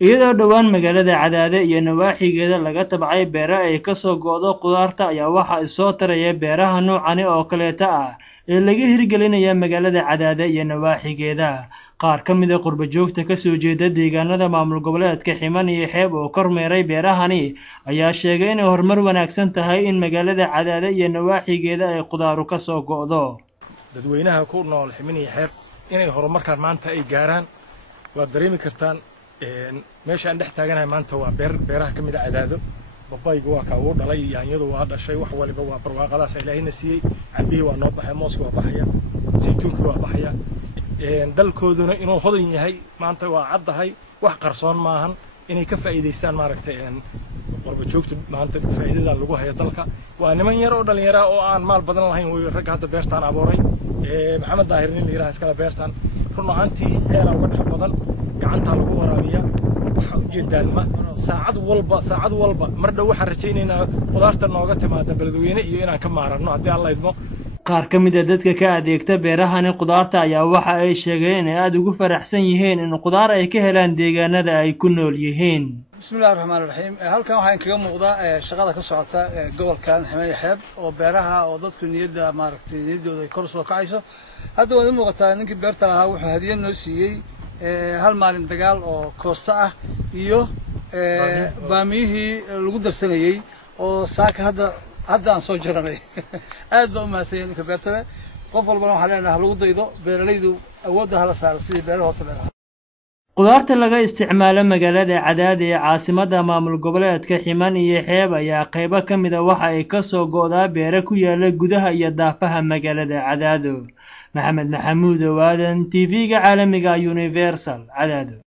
iyadoo dhowaan magaalada Cadaade iyo nawaaxigeeda laga tabcay beero ay ka soo go'do qudaarta ayaa waxa soo taraya beeraha noocan oo kaleeta ah ee laga hirgelinaya magaalada Cadaade iyo nawaaxigeeda. qaar ka mid ah qurba joogta ka soo jeeda deegaanada maamul goboleedka Ximan iyo Xeeb oo kormeeray beerahani ayaa sheegay in horumar wanaagsan tahay in magaalada Cadaade iyo nawaaxigeeda ay qudaar ka soo go'do. dadweynaha ku nool Ximan iyo Xeeb inay horumarkan maanta ay gaaraan waa dareemi kartaan. meesha aan dhex taaganahay maanta waa beeraha ka mid ah Cadaado. babaygu waa ka uu dhalay, yaanyadu waa dhashay, wax waliba waa barwaaqadaas Ilaahayna siiyay. cambihi waa noo baxay, mooska waa baxaya, saytuunka waa baxaya. dalkooduna inuu hodan yahay maanta waa caddahay, wax qarsoon maahan inay ka faa'iideystaan maaragtay qurba joogta maanta faa'iidada lagu hayo dalka. waa niman yar oo dhalinyaro oo aan maal badan lahayn way rag hadda beertaan abuuray. maxamed daahir nin liiraha iskala beertaan run ahaantii ceela uga dhex badan gacanta lagu waraabiya. waxa u jeedaan ma saacad walba mar dhow waxaan rajaynaynaa qudaarta nooga timaada beledweyne iyo inaan ka maarano haddii alla idmo. qaar ka mid ah dadka ka adeegta beerahani qudaarta ayaa waxa ay sheegeen in ay aad ugu faraxsan yihiin in qudaar ay ka helaan deegaanada ay ku nool yihiin. bismillaahir rahmaanir rahiim. halkan waxaan kaga muuqdaa shaqada ka socota gobolkan Ximan iyo Xeeb oo beeraha oo dadku niyadda maaragtay niyadooda ay kor soo kacayso. hadda waa muuqataa ninkii beerta lahaa wuxuu hadiyad noo siiyay hal maalin dagaal oo koosta ah iyo baamiyihii lagu darsanayay oo saaka hadda aan soo jaranay. aad baa u mahadsan ninka beerta qof walbana waxa leenahay lagu daydo beeralaydu awoodda hala saaro sidii beeraha beeraha. qudaarta laga isticmaalo magaalada Cadaade ee caasimadda maamul goboleedka Ximan iyo Xeeb ayaa qaybo ka mid ah waxa ay ka soo go'daa beero ku yaala gudaha iyo daafaha magaalada Cadaado. maxamed maxamuud owaadan TV-ga caalamiga Universal Cadaado.